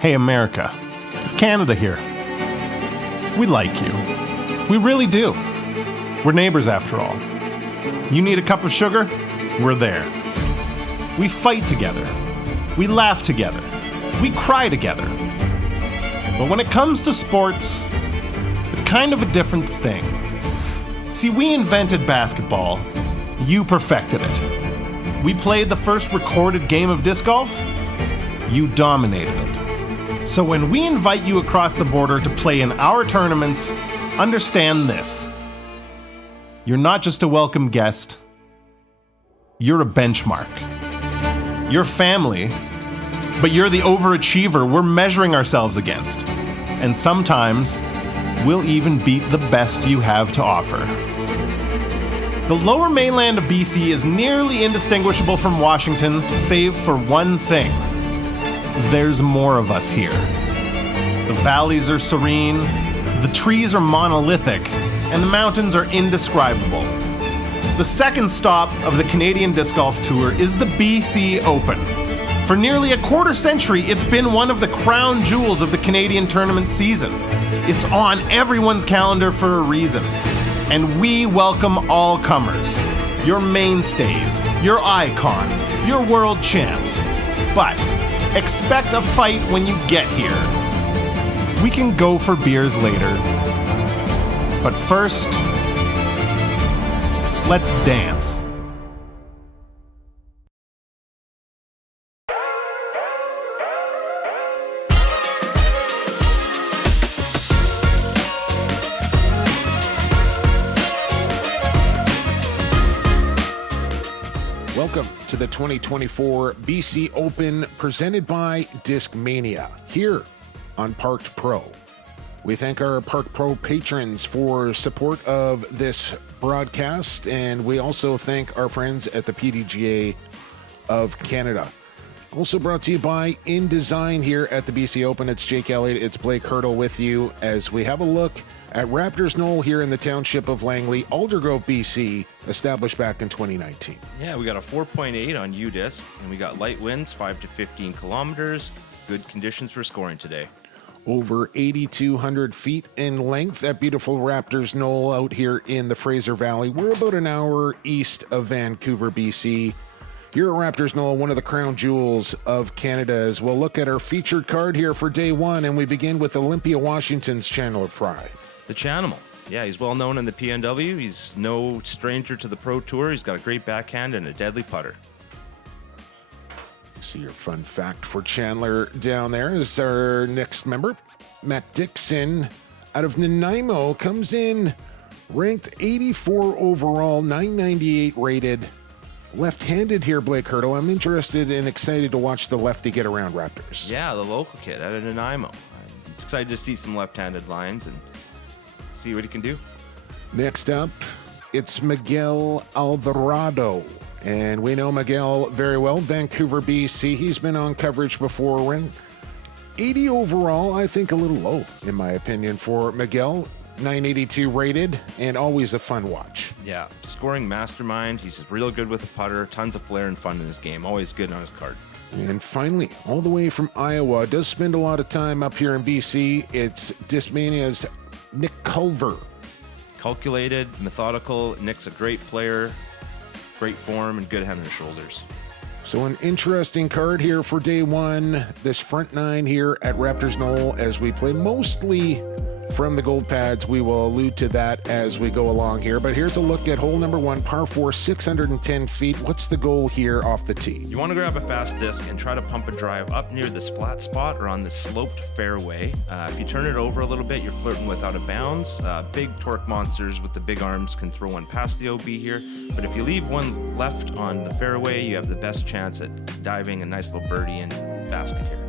Hey, America. It's Canada here. We like you. We really do. We're neighbors after all. You need a cup of sugar? We're there. We fight together. We laugh together. We cry together. But when it comes to sports, it's kind of a different thing. See, we invented basketball. You perfected it. We played the first recorded game of disc golf. You dominated it. So when we invite you across the border to play in our tournaments, understand this. You're not just a welcome guest. You're a benchmark. You're family, but you're the overachiever we're measuring ourselves against. And sometimes, we'll even beat the best you have to offer. The lower mainland of BC is nearly indistinguishable from Washington, save for one thing. There's more of us here. The valleys are serene, the trees are monolithic, and the mountains are indescribable. The second stop of the Canadian Disc Golf Tour is the BC Open. For nearly a quarter century, it's been one of the crown jewels of the Canadian tournament season. It's on everyone's calendar for a reason. And we welcome all comers. Your mainstays, your icons, your world champs. But expect a fight when you get here. We can go for beers later. But first, let's dance. Welcome to the 2024 BC Open presented by Discmania here on Parked Pro. We thank our Parked Pro patrons for support of this broadcast, and we also thank our friends at the PDGA of Canada. Also brought to you by InDesign here at the BC Open. It's Jake Elliott, it's Blake Hurdle with you as we have a look at Raptors Knoll here in the township of Langley, Aldergrove, BC, established back in 2019. Yeah, we got a 4.8 on UDisc, and we got light winds, 5 to 15 kilometers. Good conditions for scoring today. Over 8,200 feet in length at beautiful Raptors Knoll out here in the Fraser Valley. We're about an hour east of Vancouver, BC. Here at Raptors Knoll, one of the crown jewels of Canada, as we'll look at our featured card here for day one, and we begin with Olympia, Washington's Chandler Fry. The Chanimal. Yeah, he's well known in the PNW. He's no stranger to the Pro Tour. He's got a great backhand and a deadly putter. See your fun fact for Chandler down there is our next member. Matty Dixon out of Nanaimo comes in ranked 84 overall, 998 rated. Left-handed here, Blake Hurdle. I'm interested and excited to watch the lefty get around Raptors. Yeah, the local kid out of Nanaimo. I'm excited to see some left-handed lines and see what he can do. Next up, it's Miguel Alvarado. And we know Miguel very well, Vancouver, BC. He's been on coverage before. Ranked 80 overall, I think a little low, in my opinion, for Miguel. 982 rated, and always a fun watch. Yeah, scoring mastermind. He's just real good with the putter. Tons of flair and fun in his game. Always good on his card. And finally, all the way from Iowa, does spend a lot of time up here in BC. It's Discmania's Nick Culver. Calculated, methodical. Nick's a great player. Great form and good head on his shoulders. So an interesting card here for day one. This front nine here at Raptors Knoll as we play mostly from the gold pads. We will allude to that as we go along here. But here's a look at hole number one, par 4, 610 feet. What's the goal here off the tee? You want to grab a fast disc and try to pump a drive up near this flat spot or on this sloped fairway. If you turn it over a little bit, you're flirting with out of bounds. Big torque monsters with the big arms can throw one past the OB here. But if you leave one left on the fairway, you have the best chance at diving a nice little birdie in basket here.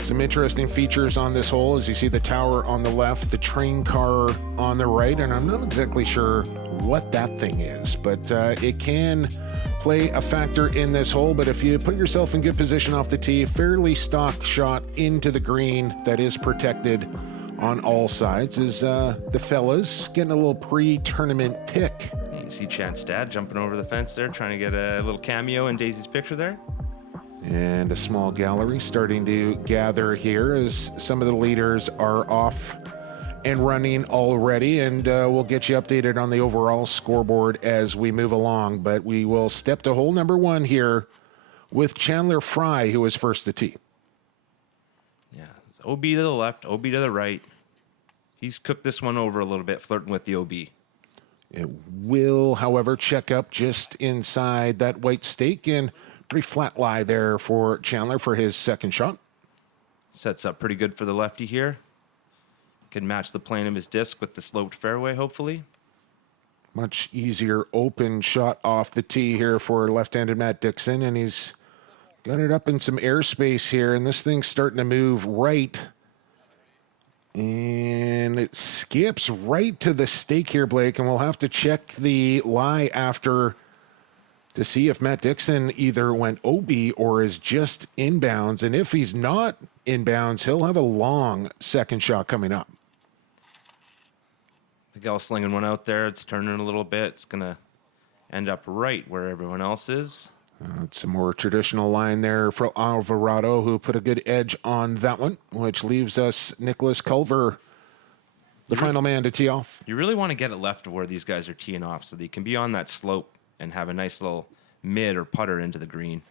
Some interesting features on this hole as you see the tower on the left, the train car on the right, and I'm not exactly sure what that thing is, but it can play a factor in this hole. But if you put yourself in good position off the tee, fairly stock shot into the green that is protected on all sides is the fellas getting a little pre-tournament pick. You see Chance Stad jumping over the fence there, trying to get a little cameo in Daisy's picture there. And a small gallery starting to gather here as some of the leaders are off and running already, and we'll get you updated on the overall scoreboard as we move along. But we will step to hole number 1 here with Chandler Fry, who is first to tee. Yeah, OB to the left, OB to the right. He's cooked this one over a little bit, flirting with the OB. It will, however, check up just inside that white stake, and pretty flat lie there for Chandler for his second shot. Sets up pretty good for the lefty here. Can match the plane of his disc with the sloped fairway, hopefully. Much easier open shot off the tee here for left-handed Matt Dixon, and he's got it up in some airspace here, and this thing's starting to move right. And it skips right to the stake here, Blake, and we'll have to check the lie after to see if Matt Dixon either went OB or is just inbounds. And if he's not inbounds, he'll have a long second shot coming up. Miguel slinging one out there. It's turning a little bit. It's going to end up right where everyone else is. It's a more traditional line there for Alvarado, who put a good edge on that one, which leaves us Nicholas Culver, the final man to tee off. You really want to get it left of where these guys are teeing off so that you can be on that slope and have a nice little mid or putter into the green.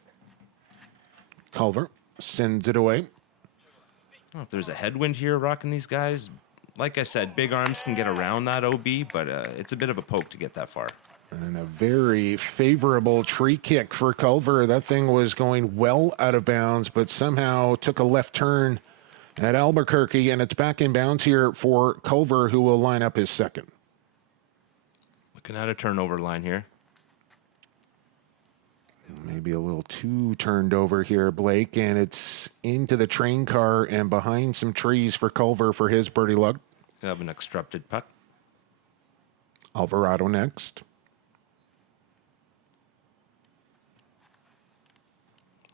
Culver sends it away. I don't know if there's a headwind here rocking these guys. Like I said, big arms can get around that OB, but it's a bit of a poke to get that far. And a very favorable tree kick for Culver. That thing was going well out of bounds, but somehow took a left turn at Albuquerque, and it's back in bounds here for Culver, who will line up his second. Looking at a turnover line here. Maybe a little too turned over here, Blake, and it's into the train car and behind some trees for Culver for his birdie luck. Have an obstructed putt. Alvarado next.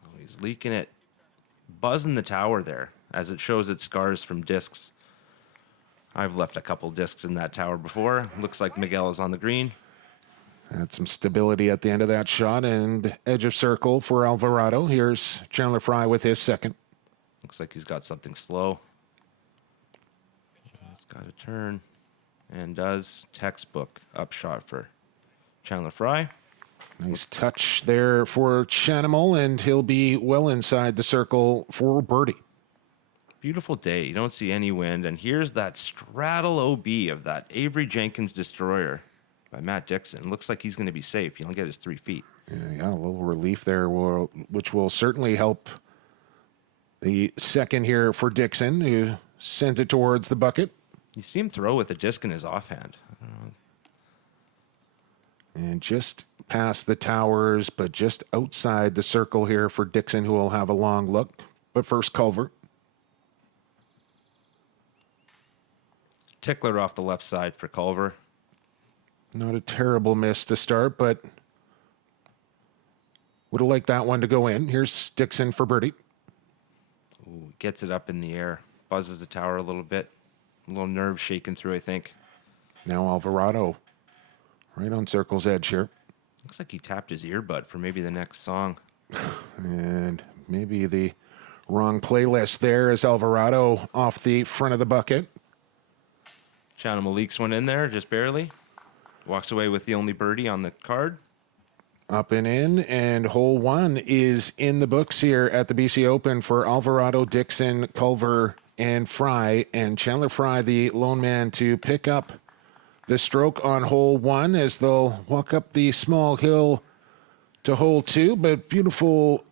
Oh, he's leaking it. Buzzing the tower there as it shows its scars from discs. I've left a couple discs in that tower before. Looks like Miguel is on the green. Had some stability at the end of that shot, and edge of circle for Alvarado. Here's Chandler Fry with his second. Looks like he's got something slow. He's got a turn and does. Textbook upshot for Chandler Fry. Nice touch there for Chanimal, and he'll be well inside the circle for birdie. Beautiful day. You don't see any wind. And here's that straddle OB of that Avery Jenkins Destroyer by Matt Dixon. Looks like he's going to be safe. He'll get his 3 feet. Yeah, a little relief there, which will certainly help the second here for Dixon, who sends it towards the bucket. You see him throw with a disc in his offhand. And just past the towers, but just outside the circle here for Dixon, who will have a long look. But first, Culver. Tickler off the left side for Culver. Not a terrible miss to start, but would have liked that one to go in. Here's Dixon for birdie. Ooh, gets it up in the air. Buzzes the tower a little bit. A little nerve shaking through, I think. Now Alvarado right on circle's edge here. Looks like he tapped his earbud for maybe the next song. And maybe the wrong playlist there as Alvarado off the front of the bucket. Channel leaks one in there, just barely. Walks away with the only birdie on the card. Up and in, and hole 1 is in the books here at the BC Open for Alvarado, Dixon, Culver, and Fry. And Chandler Fry, the lone man, to pick up the stroke on hole 1 as they'll walk up the small hill to hole 2. But beautiful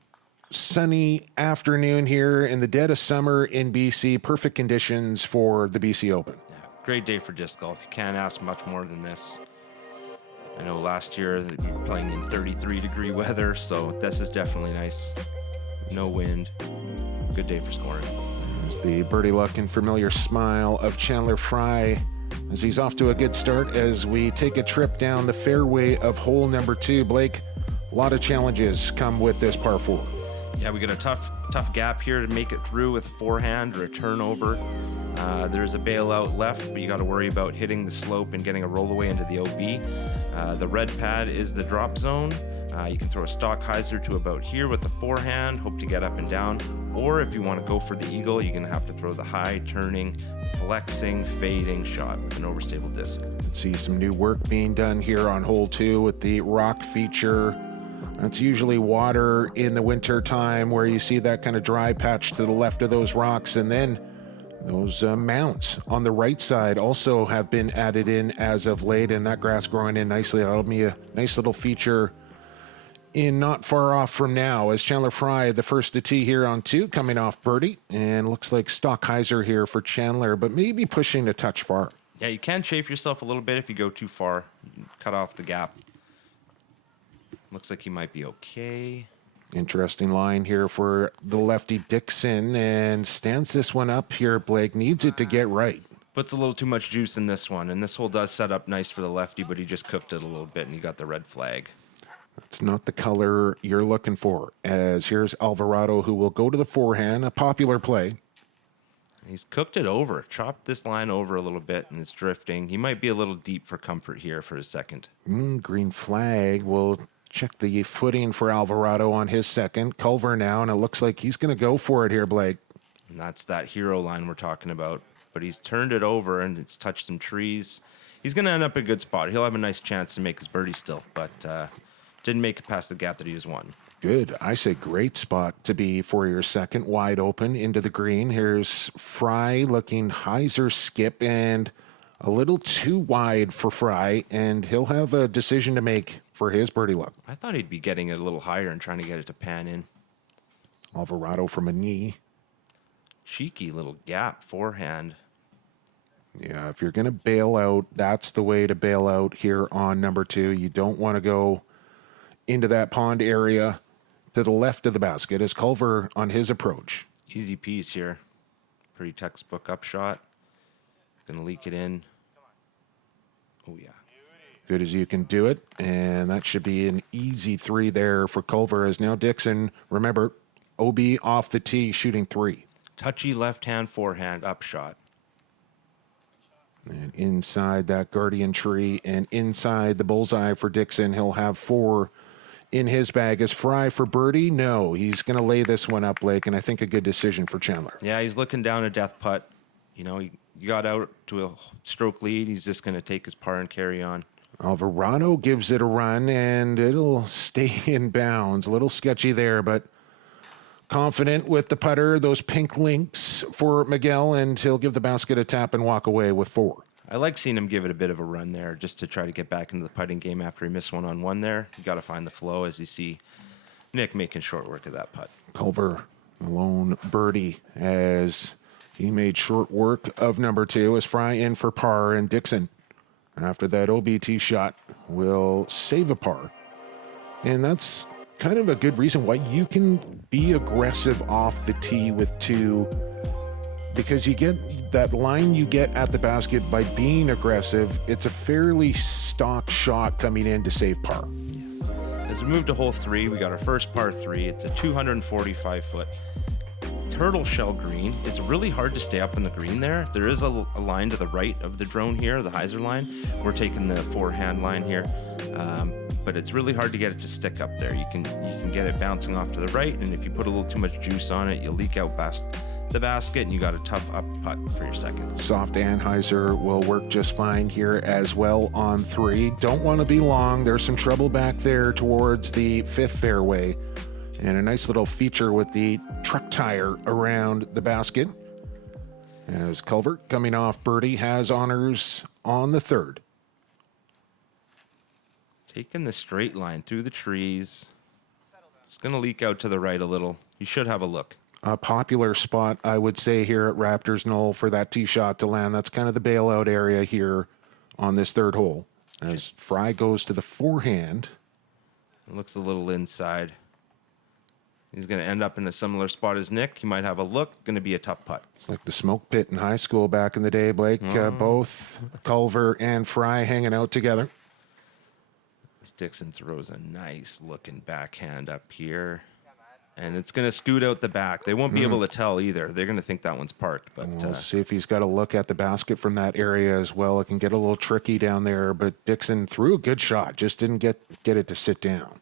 sunny afternoon here in the dead of summer in BC. Perfect conditions for the BC Open. Yeah, great day for disc golf. You can't ask much more than this. I know last year we were playing in 33-degree weather, so this is definitely nice. No wind. Good day for scoring. There's the birdie luck and familiar smile of Chandler Fry as he's off to a good start as we take a trip down the fairway of hole number 2. Blake, a lot of challenges come with this par 4. Yeah, we got a tough gap here to make it through with a forehand or a turnover. There's a bailout left, but you got to worry about hitting the slope and getting a rollaway into the OB. The red pad is the drop zone. You can throw a stock hyzer to about here with the forehand, hope to get up and down. Or if you want to go for the eagle, you're going to have to throw the high, turning, flexing, fading shot with an overstable disc. Let's see some new work being done here on hole 2 with the rock feature. That's usually water in the winter time where you see that kind of dry patch to the left of those rocks. And then those mounts on the right side also have been added in as of late, and that grass growing in nicely. That'll be a nice little feature in not far off from now, as Chandler Fry, the first to tee here on 2, coming off birdie, and looks like stock hyzer here for Chandler, but maybe pushing a touch far. Yeah, you can chafe yourself a little bit if you go too far. You can cut off the gap. Looks like he might be okay. Interesting line here for the lefty Dixon, and stands this one up here, Blake. Needs it to get right. Puts a little too much juice in this one, and this hole does set up nice for the lefty, but he just cooked it a little bit, and he got the red flag. That's not the color you're looking for, as here's Alvarado, who will go to the forehand, a popular play. He's cooked it over, chopped this line over a little bit, and it's drifting. He might be a little deep for comfort here for his second. Green flag. We'll check the footing for Alvarado on his second. Culver now, and it looks like he's going to go for it here, Blake. And that's that hero line we're talking about. But he's turned it over, and it's touched some trees. He's going to end up in a good spot. He'll have a nice chance to make his birdie still, but didn't make it past the gap that he was wanting. Good. I say great spot to be for your second, wide open into the green. Here's Fry looking hyzer skip and a little too wide for Fry, and he'll have a decision to make for his birdie luck. I thought he'd be getting it a little higher and trying to get it to pan in. Alvarado from a knee. Cheeky little gap forehand. Yeah, if you're going to bail out, that's the way to bail out here on number 2. You don't want to go into that pond area to the left of the basket as Culver on his approach. Easy piece here. Pretty textbook upshot. Gonna leak it in. Oh, yeah. Good as you can do it. And that should be an easy 3 there for Culver, as now Dixon, remember, OB off the tee, shooting 3. Touchy left-hand forehand upshot. And inside that guardian tree and inside the bullseye for Dixon, he'll have 4 in his bag. Is Fry for birdie? No, he's going to lay this one up, Blake, and I think a good decision for Chandler. Yeah, he's looking down a death putt. You know, he got out to a stroke lead. He's just going to take his par and carry on. Alvarado gives it a run, and it'll stay in bounds. A little sketchy there, but confident with the putter. Those pink links for Miguel, and he'll give the basket a tap and walk away with 4. I like seeing him give it a bit of a run there just to try to get back into the putting game after he missed one-on-one there. You got to find the flow as you see Nick making short work of that putt. Culver, alone birdie, as he made short work of number 2 as Fry in for par, and Dixon, after that OBT shot, will save a par. And that's kind of a good reason why you can be aggressive off the tee with 2, because you get that line you get at the basket by being aggressive. It's a fairly stock shot coming in to save par. As we move to hole 3, we got our first par 3. It's a 245-foot turtle shell green. It's really hard to stay up in the green there. There is a line to the right of the drone here, the hyzer line. We're taking the forehand line here, but it's really hard to get it to stick up there. You can get it bouncing off to the right, and if you put a little too much juice on it, you'll leak out past the basket, and you got a tough up putt for your second. Soft anhyzer will work just fine here as well on 3. Don't want to be long. There's some trouble back there towards the 5th fairway, and a nice little feature with the truck tire around the basket, as Culver, coming off birdie, has honors on the 3rd. Taking the straight line through the trees. It's going to leak out to the right a little. You should have a look. A popular spot, I would say, here at Raptors Knoll for that tee shot to land. That's kind of the bailout area here on this 3rd hole, as Fry goes to the forehand. It looks a little inside. He's going to end up in a similar spot as Nick. He might have a look. Going to be a tough putt. It's like the smoke pit in high school back in the day, Blake. Both Culver and Fry hanging out together. This Dixon throws a nice looking backhand up here. And it's going to scoot out the back. They won't be able to tell either. They're going to think that one's parked. But we'll see if he's got a look at the basket from that area as well. It can get a little tricky down there, but Dixon threw a good shot, just didn't get it to sit down.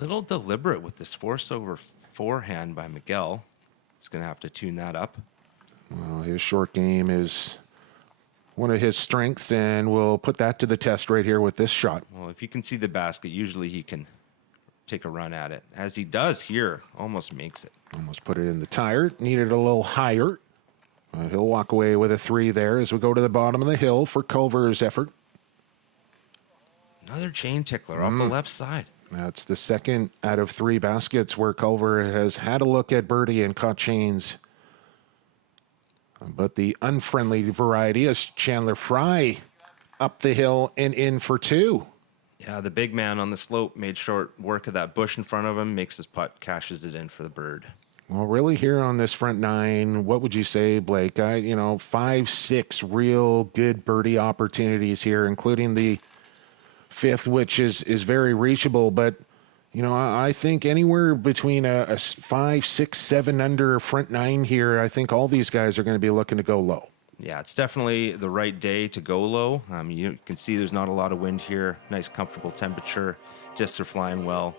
Little deliberate with this force over forehand by Miguel. He's going to have to tune that up. Well, his short game is one of his strengths, and we'll put that to the test right here with this shot. Well, if he can see the basket, usually he can take a run at it. As he does here, almost makes it. Almost put it in the tire. Needed a little higher. He'll walk away with a 3 there as we go to the bottom of the hill for Culver's effort. Another chain tickler off the left side. That's the second out of 3 baskets where Culver has had a look at birdie and caught chains. But the unfriendly variety is Chandler Fry up the hill and in for 2. Yeah, the big man on the slope made short work of that bush in front of him, makes his putt, cashes it in for the bird. Well, really here on this front 9, what would you say, Blake? 5, 6 real good birdie opportunities here, including the 5th, which is very reachable. But, I think anywhere between a 5, 6, 7 under front 9 here, I think all these guys are going to be looking to go low. Yeah, it's definitely the right day to go low. You can see there's not a lot of wind here. Nice, comfortable temperature. Discs are flying well.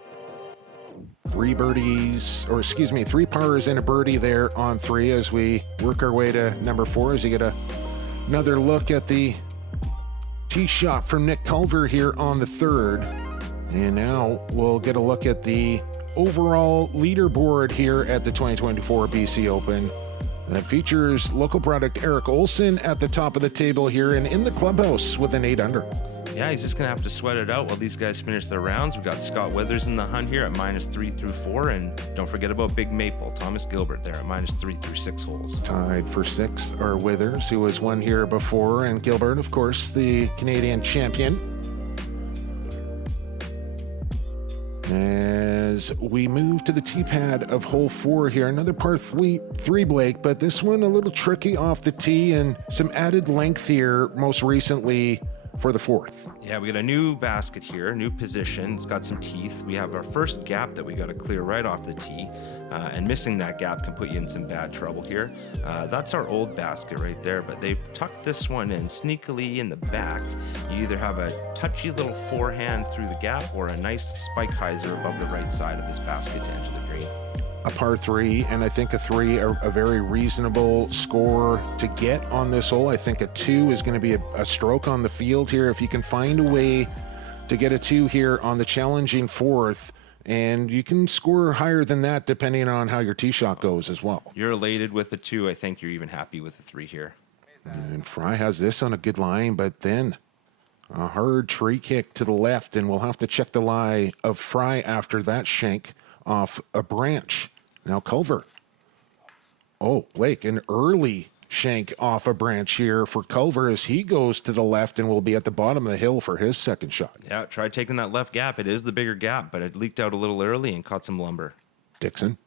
3 pars and a birdie there on 3 as we work our way to number 4 as you get another look at the tee shot from Nick Culver here on the 3rd. And now we'll get a look at the overall leaderboard here at the 2024 BC Open. That features local product Eric Olson at the top of the table here and in the clubhouse with an 8 under. Yeah, he's just going to have to sweat it out while these guys finish their rounds. We've got Scott Withers in the hunt here at -3 through 4. And don't forget about Big Maple, Thomas Gilbert there at -3 through 6 holes. Tied for 6th are Withers, who was won here before, and Gilbert, of course, the Canadian champion. As we move to the tee pad of hole 4 here, another par 3, Blake, but this one a little tricky off the tee and some added length here most recently for the 4th. Yeah, we got a new basket here, new position. It's got some teeth. We have our first gap that we got to clear right off the tee, and missing that gap can put you in some bad trouble here. That's our old basket right there, but they've tucked this one in sneakily in the back. You either have a touchy little forehand through the gap or a nice spike hyzer above the right side of this basket to enter the green. A par 3, and I think a 3 are a very reasonable score to get on this hole. I think a 2 is going to be a stroke on the field here. If you can find a way to get a 2 here on the challenging 4th, and you can score higher than that depending on how your tee shot goes as well. You're elated with the 2. I think you're even happy with the 3 here. And Fry has this on a good line, but then a hard tree kick to the left, and we'll have to check the lie of Fry after that shank off a branch. Now Culver. Oh, Blake, an early shank off a branch here for Culver as he goes to the left and will be at the bottom of the hill for his second shot. Yeah, try taking that left gap. It is the bigger gap, but it leaked out a little early and caught some lumber. Dixon.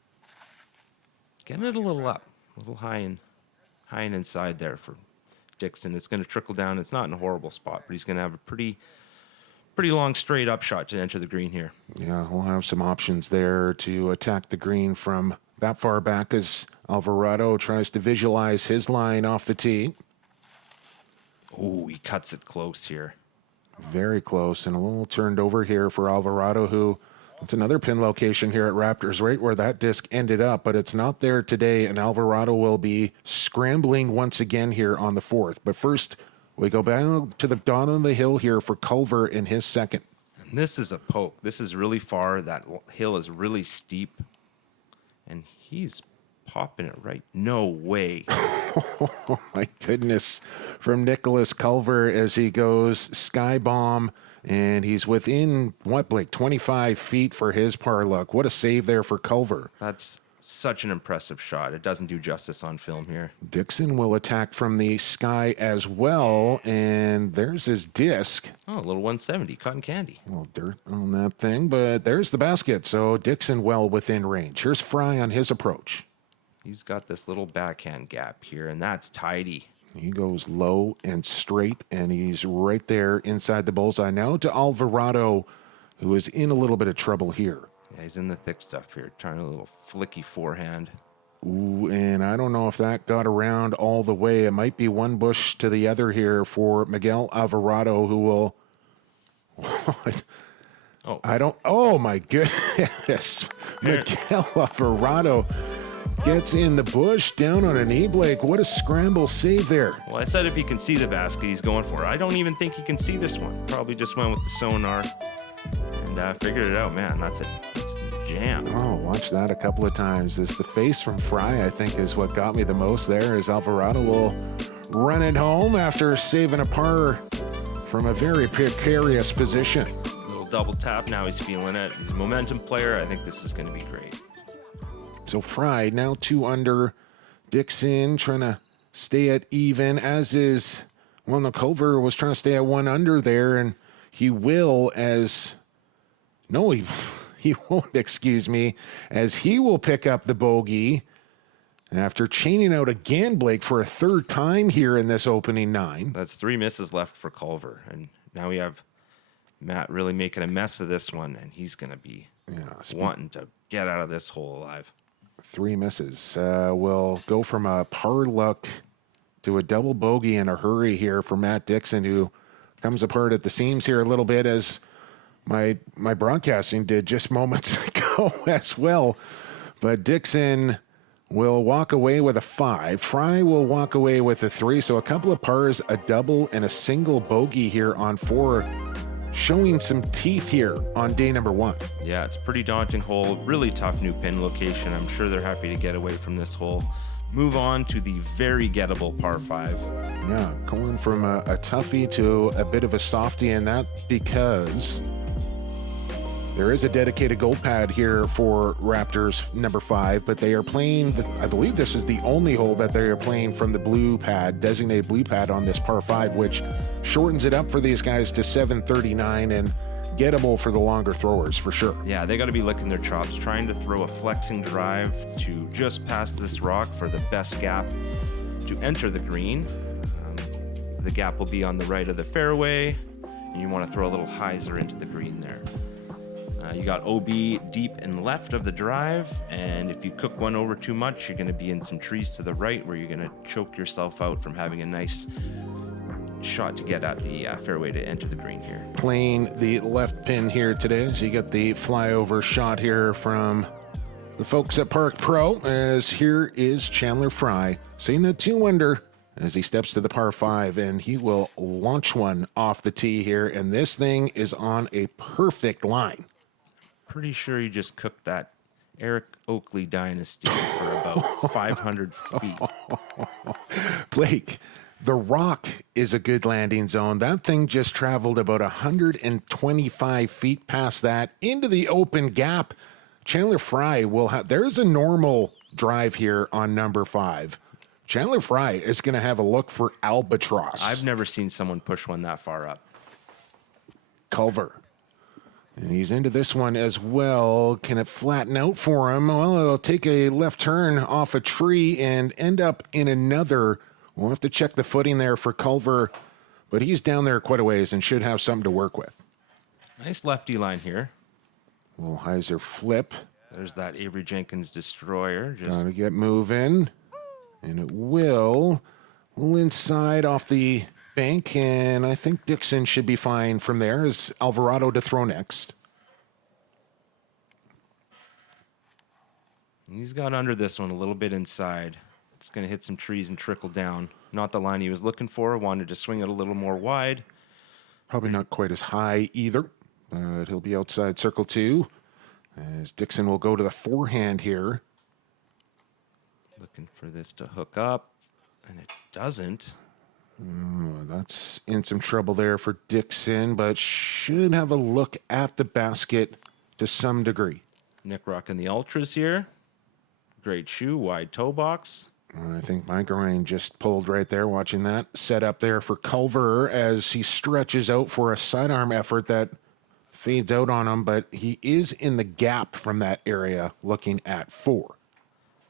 Getting it a little up, a little high and inside there for Dixon. It's going to trickle down. It's not in a horrible spot, but he's going to have a pretty long straight up shot to enter the green here. Yeah, we'll have some options there to attack the green from that far back as Alvarado tries to visualize his line off the tee. Oh, he cuts it close here. Very close and a little turned over here for Alvarado, who it's another pin location here at Raptors, right where that disc ended up, but it's not there today, and Alvarado will be scrambling once again here on the 4th. But first, we go back to the bottom of the hill here for Culver in his second. And this is a poke. This is really far. That hill is really steep. And he's popping it right. No way. Oh, my goodness. From Nicholas Culver as he goes sky bomb, and he's within, Blake, 25 feet for his par luck. What a save there for Culver. That's such an impressive shot. It doesn't do justice on film here. Dixon will attack from the sky as well, and there's his disc. Oh, a little 170, cotton candy. A little dirt on that thing, but there's the basket, so Dixon well within range. Here's Fry on his approach. He's got this little backhand gap here, and that's tidy. He goes low and straight, and he's right there inside the bullseye. Now to Alvarado, who is in a little bit of trouble here. Yeah, he's in the thick stuff here, trying a little flicky forehand. Ooh, and I don't know if that got around all the way. It might be one bush to the other here for Miguel Alvarado, who will Oh, I don't. Oh my goodness! Miguel Alvarado gets in the bush down on an E-Blake. What a scramble save there. well, I said if he can see the basket, he's going for it. I don't even think he can see this one. Probably just went with the sonar and figured it out. Man, that's a jam. Oh, watch that a couple of times. As the face from Fry, I think, is what got me the most there. As Alvarado will run it home after saving a par from a very precarious position. Little double tap. Now he's feeling it. He's a momentum player. I think this is going to be great. So Fry now 2 under. Dixon trying to stay at even, as is, well, no, Culver was trying to stay at 1 under there, and he will as, no, he won't, excuse me, as he will pick up the bogey after chaining out again, Blake, for a 3rd time here in this opening 9. That's 3 misses left for Culver. And now we have Matt really making a mess of this one, and he's going to be wanting to get out of this hole alive. 3 misses. Will go from a par luck to a double bogey in a hurry here for Matt Dixon, who comes apart at the seams here a little bit, as my broadcasting did just moments ago as well. But Dixon will walk away with a 5. Fry will walk away with a 3. So a couple of pars, a double, and a single bogey here on 4. Showing some teeth here on day number 1. Yeah, it's a pretty daunting hole. Really tough new pin location. I'm sure they're happy to get away from this hole. Move on to the very gettable par 5. Yeah, going from a toughie to a bit of a softie, and that because there is a dedicated gold pad here for Raptors number 5, but they are playing, I believe this is the only hole that they are playing from the blue pad, designated blue pad on this par 5, which shortens it up for these guys to 739 and gettable for the longer throwers for sure. Yeah, they got to be licking their chops, trying to throw a flexing drive to just past this rock for the best gap to enter the green. The gap will be on the right of the fairway, and you want to throw a little hyzer into the green there. You got OB deep and left of the drive, and if you cook one over too much, you're going to be in some trees to the right where you're going to choke yourself out from having a nice shot to get at the fairway to enter the green here. Playing the left pin here today, so you get the flyover shot here from the folks at Park Pro, as here is Chandler Fry, sitting at 2 under as he steps to the par 5, and he will launch one off the tee here, and this thing is on a perfect line. Pretty sure you just cooked that Eric Oakley dynasty for about 500 feet. Blake, the rock is a good landing zone. That thing just traveled about 125 feet past that into the open gap. Chandler Fry will have, there's a normal drive here on number 5. Chandler Fry is going to have a look for albatross. I've never seen someone push one that far up. Culver. And he's into this one as well. Can it flatten out for him? Well, it'll take a left turn off a tree and end up in another. We'll have to check the footing there for Culver, but he's down there quite a ways and should have something to work with. Nice lefty line here. Little hyzer flip. There's that Avery Jenkins destroyer. Just Gotta get moving. And it will inside off the bank, and I think Dixon should be fine from there. Is Alvarado to throw next? He's got under this one a little bit inside. It's going to hit some trees and trickle down. Not the line he was looking for. Wanted to swing it a little more wide. Probably not quite as high either, but he'll be outside circle 2. As Dixon will go to the forehand here. Looking for this to hook up, and it doesn't. That's in some trouble there for Dixon, but should have a look at the basket to some degree. Nick rocking the Ultras here. Great shoe, wide toe box. I think my groin just pulled right there watching that set up there for Culver as he stretches out for a sidearm effort that fades out on him, but he is in the gap from that area looking at 4.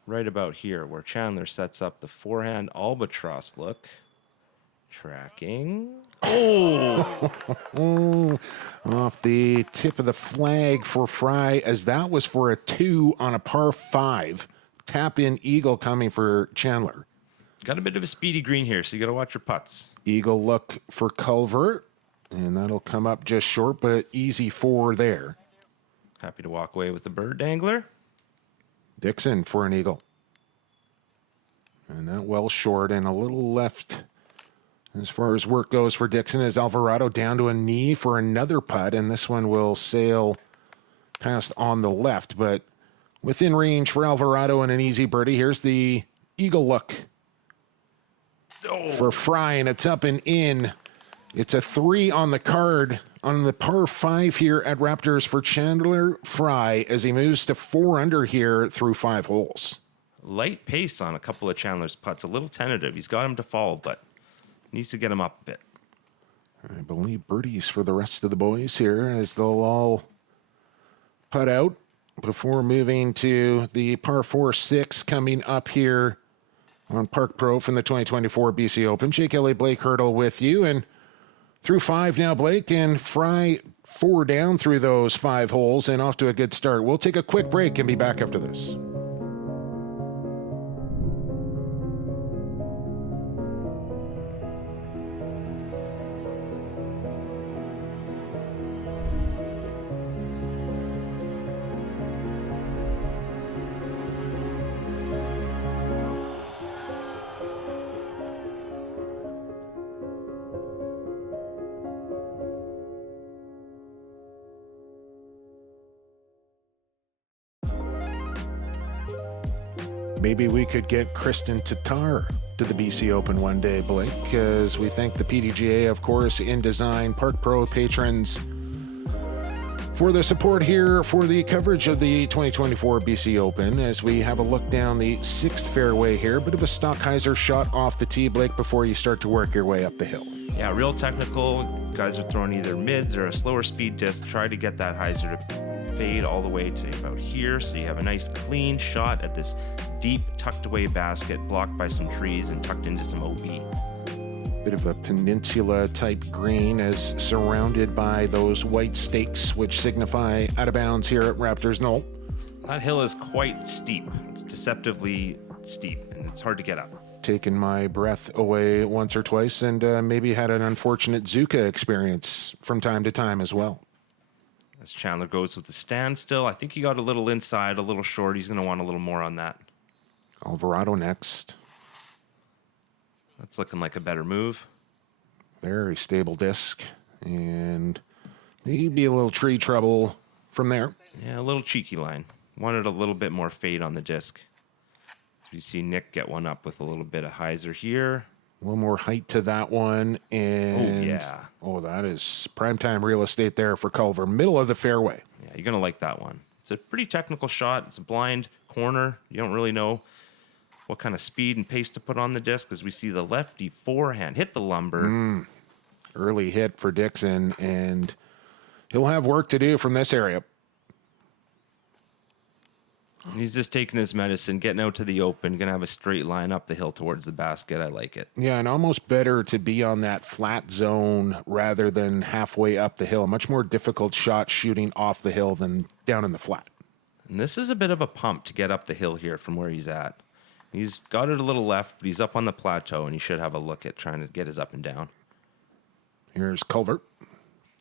Right about here where Chandler sets up the forehand albatross look. Tracking. Oh! Off the tip of the flag for Fry, as that was for a 2 on a par 5. Tap in eagle coming for Chandler. Got a bit of a speedy green here, so you got to watch your putts. Eagle look for Culver. And that'll come up just short, but easy 4 there. Happy to walk away with the bird dangler. Dixon for an eagle. And that well short and a little left as far as work goes for Dixon, as Alvarado down to a knee for another putt, and this one will sail past on the left, but within range for Alvarado and an easy birdie. Here's the eagle look for Fry, and it's up and in. It's a 3 on the card on the par 5 here at Raptors for Chandler Fry as he moves to 4 under here through 5 holes. Light pace on a couple of Chandler's putts, a little tentative. He's got him to fall, but needs to get him up a bit. I believe birdies for the rest of the boys here as they'll all putt out before moving to the par 4-6 coming up here on Park Pro from the 2024 BC Open. Jake Elliott, Blake Hurdle with you, and through 5 now, Blake, and Fry 4 down through those 5 holes and off to a good start. We'll take a quick break and be back after this. Maybe we could get Kristen Tatar to the BC Open one day, Blake, as we thank the PDGA, of course, InDesign, Park Pro patrons for the support here for the coverage of the 2024 BC Open as we have a look down the 6th fairway here. Bit of a Stockheiser shot off the tee, Blake, before you start to work your way up the hill. Yeah, real technical. Guys are throwing either mids or a slower speed disc. Try to get that hyzer to fade all the way to about here, so you have a nice clean shot at this deep tucked away basket blocked by some trees and tucked into some OB. Bit of a peninsula type green as surrounded by those white stakes which signify out of bounds here at Raptors Knoll. That hill is quite steep. It's deceptively steep and it's hard to get up. Taken my breath away once or twice and maybe had an unfortunate Zuka experience from time to time as well. As Chandler goes with the standstill, I think he got a little inside, a little short. He's going to want a little more on that. Alvarado next. That's looking like a better move. Very stable disc. And maybe a little tree trouble from there. Yeah, a little cheeky line. Wanted a little bit more fade on the disc. You see Nick get one up with a little bit of hyzer here. A little more height to that one. And oh, yeah. Oh, that is primetime real estate there for Culver. Middle of the fairway. Yeah, you're going to like that one. It's a pretty technical shot. It's a blind corner. You don't really know what kind of speed and pace to put on the disc as we see the lefty forehand hit the lumber. Early hit for Dixon, and he'll have work to do from this area. He's just taking his medicine, getting out to the open, going to have a straight line up the hill towards the basket. I like it. Yeah, and almost better to be on that flat zone rather than halfway up the hill. Much more difficult shot shooting off the hill than down in the flat. And this is a bit of a pump to get up the hill here from where he's at. He's got it a little left, but he's up on the plateau, and he should have a look at trying to get his up and down. Here's Culver.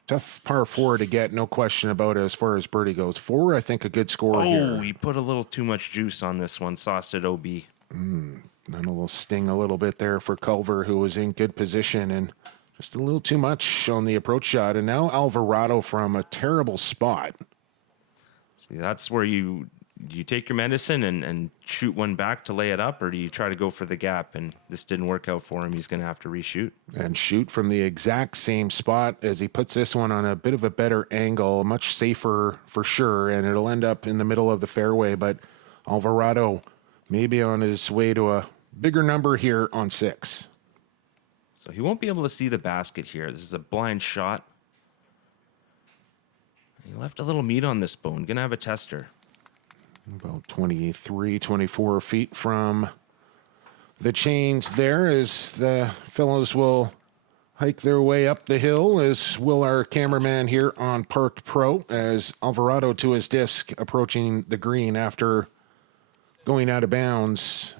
Tough par 4 to get, no question about it as far as birdie goes. 4, I think, a good score here. Oh, he put a little too much juice on this one, sauced it OB. Then a little sting a little bit there for Culver, who was in good position, and just a little too much on the approach shot. And now Alvarado from a terrible spot. See, that's where you take your medicine and shoot one back to lay it up, or do you try to go for the gap? And this didn't work out for him. He's going to have to reshoot. And shoot from the exact same spot as he puts this one on a bit of a better angle, much safer for sure, and it'll end up in the middle of the fairway. But Alvarado maybe on his way to a bigger number here on 6. So he won't be able to see the basket here. This is a blind shot. He left a little meat on this bone. Going to have a tester. About 23, 24 feet from the chains there as the fellows will hike their way up the hill, as will our cameraman here on Parked Pro, as Alvarado to his disc approaching the green after going out of bounds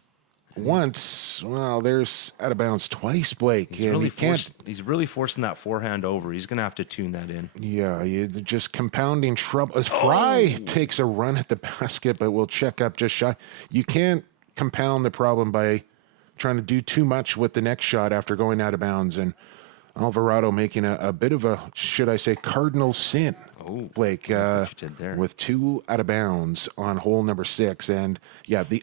once. Well, there's out of bounds twice, Blake. He's really forcing that forehand over. He's going to have to tune that in. Yeah, you're just compounding trouble. As Fry takes a run at the basket, but will check up just shy. You can't compound the problem by trying to do too much with the next shot after going out of bounds. And Alvarado making a bit of a, should I say, cardinal sin. Blake, with 2 out of bounds on hole number 6. And yeah, the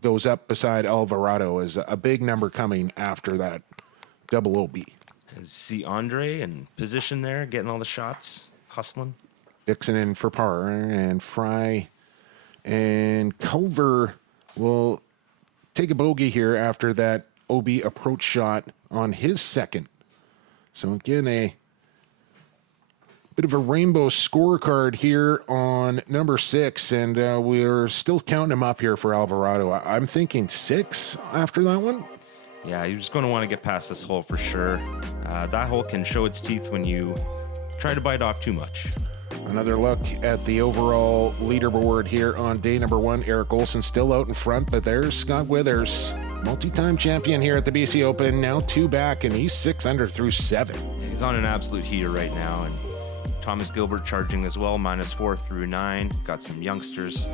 goes up beside Alvarado as a big number coming after that double OB. See Andre in position there, getting all the shots, hustling. Dixon in for par, and Fry and Culver will take a bogey here after that OB approach shot on his second. So again, a bit of a rainbow scorecard here on number 6, and we're still counting him up here for Alvarado. I'm thinking 6 after that one. Yeah, you're just going to want to get past this hole for sure. That hole can show its teeth when you try to bite off too much. Another look at the overall leaderboard here on day number 1. Eric Olson still out in front, but there's Scott Withers, multi-time champion here at the BC Open, now 2 back, and he's 6 under through 7. Yeah, he's on an absolute heater right now, and Thomas Gilbert charging as well, -4 through 9. Got some youngsters.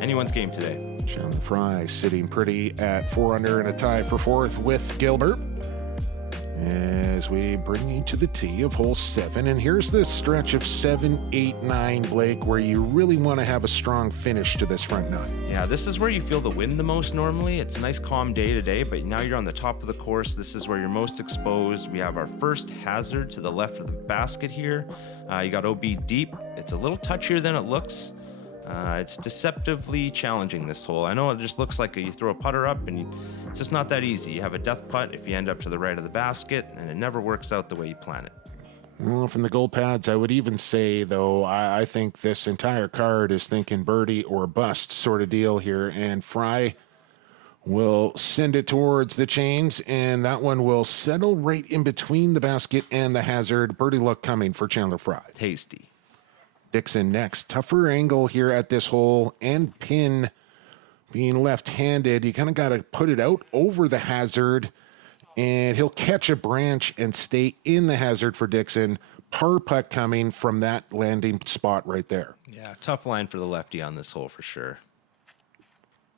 Anyone's game today. Chandler Fry sitting pretty at 4 under and a tie for 4th with Gilbert. As we bring you to the tee of hole 7. And here's this stretch of 7, 8, 9, Blake, where you really want to have a strong finish to this front 9. Yeah, this is where you feel the wind the most normally. It's a nice calm day today, but now you're on the top of the course. This is where you're most exposed. We have our first hazard to the left of the basket here. You got OB deep. It's a little touchier than it looks. It's deceptively challenging, this hole. I know it just looks like you throw a putter up and it's just not that easy. You have a death putt if you end up to the right of the basket, and it never works out the way you plan it. Well, from the gold pads, I would even say, though, I think this entire card is thinking birdie or bust sort of deal here, and Fry will send it towards the chains, and that one will settle right in between the basket and the hazard. Birdie luck coming for Chandler Fry. Tasty. Dixon next. Tougher angle here at this hole, and pin being left-handed. You kind of got to put it out over the hazard, and he'll catch a branch and stay in the hazard for Dixon. Par putt coming from that landing spot right there. Yeah, tough line for the lefty on this hole for sure.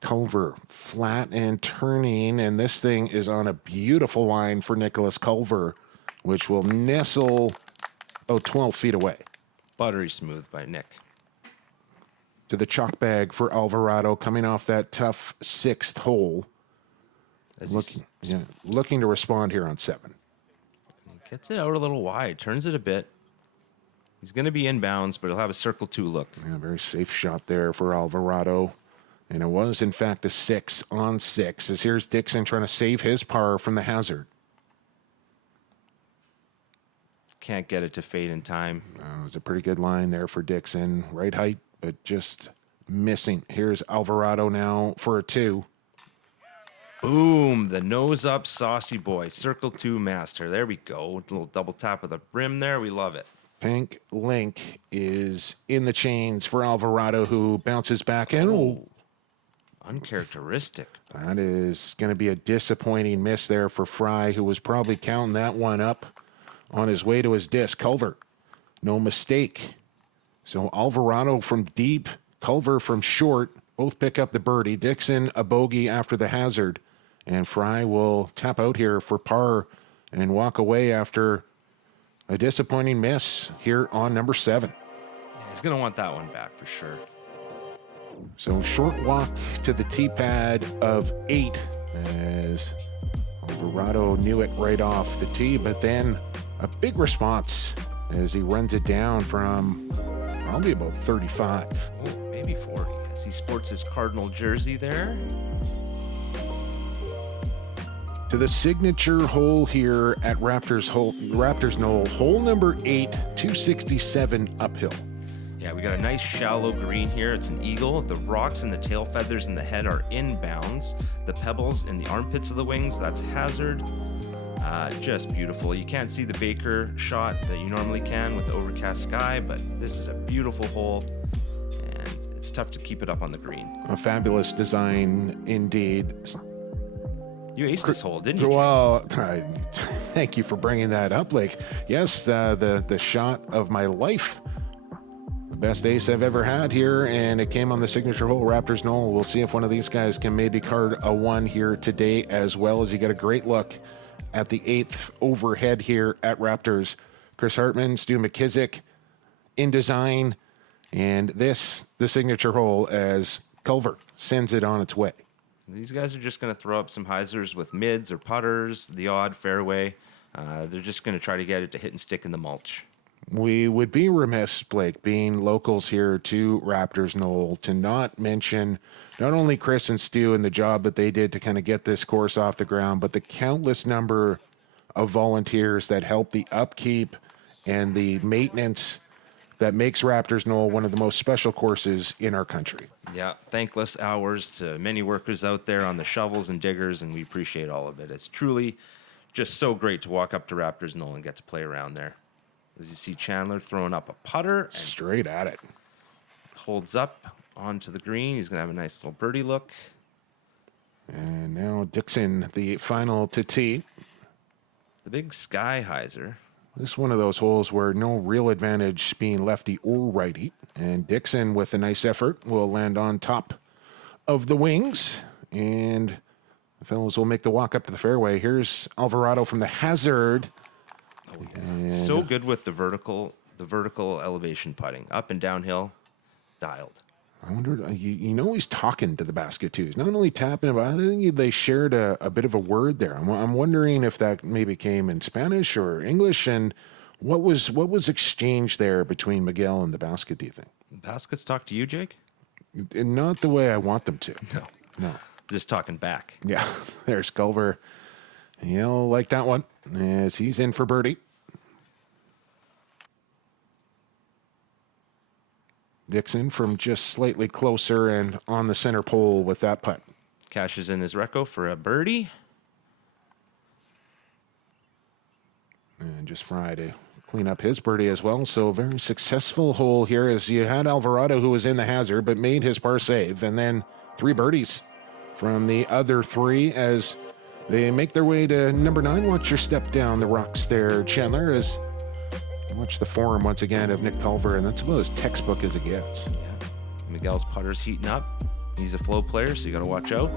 Culver flat and turning, and this thing is on a beautiful line for Nicholas Culver, which will nestle about 12 feet away. Buttery smooth by Nick. To the chalk bag for Alvarado, coming off that tough 6th hole. Looking to respond here on 7. Gets it out a little wide, turns it a bit. He's going to be inbounds, but he'll have a circle 2 look. Yeah, very safe shot there for Alvarado. And it was, in fact, a 6 on 6. As here's Dixon trying to save his par from the hazard. Can't get it to fade in time. It was a pretty good line there for Dixon. Right height, but just missing. Here's Alvarado now for a 2. Boom, the nose up saucy boy. Circle 2 master. There we go. A little double tap of the brim there. We love it. Pink Link is in the chains for Alvarado, who bounces back in. Uncharacteristic. That is going to be a disappointing miss there for Fry, who was probably counting that one up on his way to his disc. Culver, no mistake. So Alvarado from deep, Culver from short, both pick up the birdie. Dixon a bogey after the hazard. And Fry will tap out here for par and walk away after a disappointing miss here on number 7. Yeah, he's going to want that one back for sure. So short walk to the tee pad of 8 as Alvarado knew it right off the tee, but then a big response as he runs it down from probably about 35. Oh, maybe 40 as he sports his Cardinal jersey there. To the signature hole here at Raptors Knoll, hole number 8, 267 uphill. Yeah, we got a nice shallow green here. It's an eagle. The rocks and the tail feathers in the head are inbounds. The pebbles in the armpits of the wings, that's hazard. Just beautiful. You can't see the Baker shot that you normally can with the overcast sky, but this is a beautiful hole. And it's tough to keep it up on the green. A fabulous design indeed. You aced this hole, didn't you? Well, thank you for bringing that up, Blake. Yes, the shot of my life. The best ace I've ever had here, and it came on the signature hole, Raptors Knoll. We'll see if one of these guys can maybe card a 1 here today, as well as you get a great look at the 8th overhead here at Raptors. Chris Hartman, Stu McKissick in design, and this, the signature hole, as Culver sends it on its way. These guys are just going to throw up some hyzers with mids or putters, the odd fairway. They're just going to try to get it to hit and stick in the mulch. We would be remiss, Blake, being locals here to Raptors Knoll, to not mention not only Chris and Stu and the job that they did to kind of get this course off the ground, but the countless number of volunteers that help the upkeep and the maintenance that makes Raptors Knoll one of the most special courses in our country. Yeah, thankless hours to many workers out there on the shovels and diggers, and we appreciate all of it. It's truly just so great to walk up to Raptors Knoll and get to play around there. As you see Chandler throwing up a putter. And straight at it. Holds up onto the green. He's going to have a nice little birdie look. And now Dixon, the final to tee. The big sky hyzer. This is one of those holes where no real advantage being lefty or righty. And Dixon, with a nice effort, will land on top of the wings. And the fellows will make the walk up to the fairway. Here's Alvarado from the hazard. Oh, yeah. So good with the vertical elevation putting. Up and downhill, dialed. I wondered, you know he's talking to the basket, too. He's not only tapping, but I think they shared a bit of a word there. I'm wondering if that maybe came in Spanish or English, and what was exchanged there between Miguel and the basket, do you think? Baskets talk to you, Jake? Not the way I want them to. No. Just talking back. Yeah, there's Culver. He'll like that one as he's in for birdie. Dixon from just slightly closer and on the center pole with that putt. Cashes in his reco for a birdie. And just Fry to clean up his birdie as well. So a very successful hole here as you had Alvarado, who was in the hazard, but made his par save. And then 3 birdies from the other 3 as they make their way to number 9. Watch your step down the rocks there, Chandler, as watch the form once again of Nick Culver, and that's about as textbook as it gets. Yeah. Miguel's putter's heating up. He's a flow player, so you got to watch out.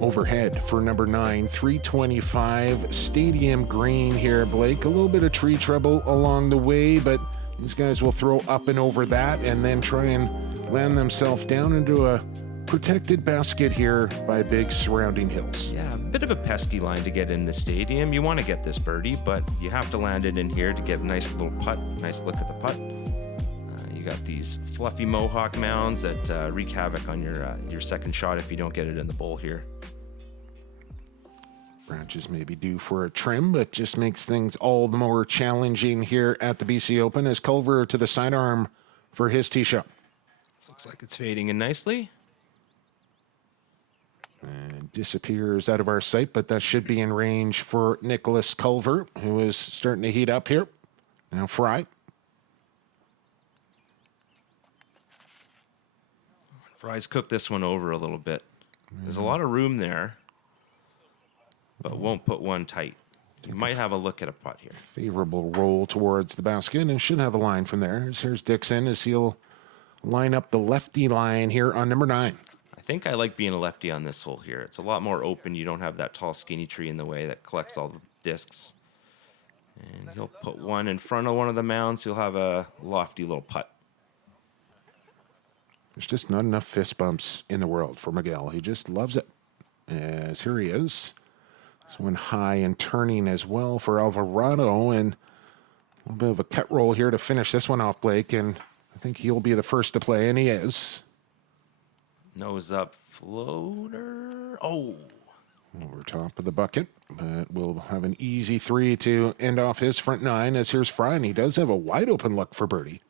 Overhead for number 9, 325 Stadium Green here, Blake. A little bit of tree trouble along the way, but these guys will throw up and over that and then try and land themselves down into a protected basket here by big surrounding hills. Yeah, a bit of a pesky line to get in the stadium. You want to get this birdie, but you have to land it in here to get a nice little putt, nice look at the putt. You got these fluffy mohawk mounds that wreak havoc on your second shot if you don't get it in the bowl here. Branches may be due for a trim, but just makes things all the more challenging here at the BC Open as Culver to the sidearm for his tee shot. Looks like it's fading in nicely. And disappears out of our sight, but that should be in range for Nicholas Culver, who is starting to heat up here. Now Fry. Fry's cooked this one over a little bit. There's a lot of room there, but won't put one tight. You might have a look at a putt here. Favorable roll towards the basket and should have a line from there. Here's Dixon as he'll line up the lefty line here on number 9. I think I like being a lefty on this hole here. It's a lot more open. You don't have that tall, skinny tree in the way that collects all the discs. And he'll put one in front of one of the mounds. He'll have a lofty little putt. There's just not enough fist bumps in the world for Miguel. He just loves it. As here he is. This one high and turning as well for Alvarado. And a little bit of a cut roll here to finish this one off, Blake. And I think he'll be the first to play, and he is. Nose up floater. Oh. Over top of the bucket, but we'll have an easy 3 to end off his front 9 as here's Fry, and he does have a wide open look for birdie.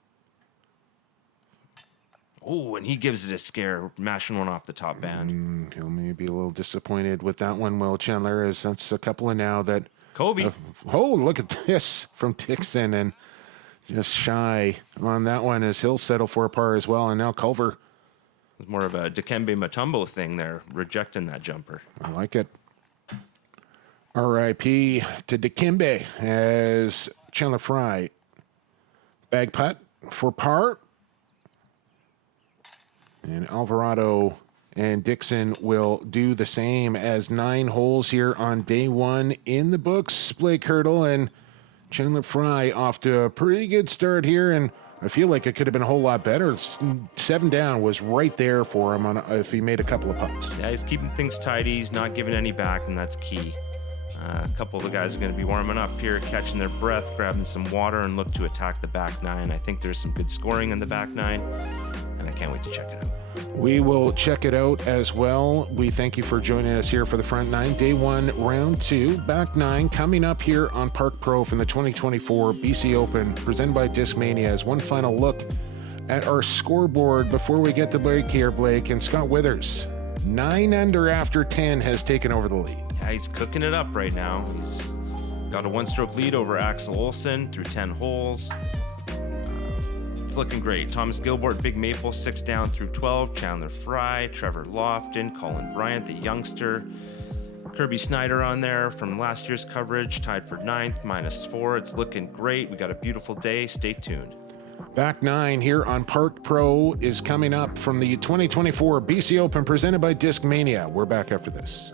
Oh, and he gives it a scare, mashing one off the top band. He'll maybe be a little disappointed with that one, Will Chandler, as that's a couple of now that... Kobe. Oh, look at this from Dixon, and Just shy on that one as he'll settle for a par as well. And now Culver. It's more of a Dikembe Mutombo thing there, rejecting that jumper. I like it. R.I.P. to Dikembe as Chandler Fry. Bag putt for par. And Alvarado and Dixon will do the same as 9 holes here on day 1 in the books. Blake Hurdle and Chandler Fry off to a pretty good start here, and I feel like it could have been a whole lot better. 7 down was right there for him if he made a couple of putts. Yeah, he's keeping things tidy. He's not giving any back, and that's key. A couple of the guys are going to be warming up here, catching their breath, grabbing some water, and look to attack the back 9. I think there's some good scoring in the back 9, and I can't wait to check it out. We will check it out as well. We thank you for joining us here for the front 9. Day 1, round 2, back 9, coming up here on Park Pro from the 2024 BC Open, presented by Discmania. As one final look at our scoreboard before we get to Blake here, Blake, and Scott Withers. 9 under after 10 has taken over the lead. Yeah, he's cooking it up right now. He's got a 1-stroke lead over Axel Olsen through 10 holes. It's looking great. Thomas Gilbert, Big Maple, 6 down through 12. Chandler Fry, Trevor Lofton, Colin Bryant, the youngster. Kirby Snyder on there from last year's coverage, tied for 9th, -4. It's looking great. We got a beautiful day. Stay tuned. Back 9 here on Park Pro is coming up from the 2024 BC Open presented by Discmania. We're back after this.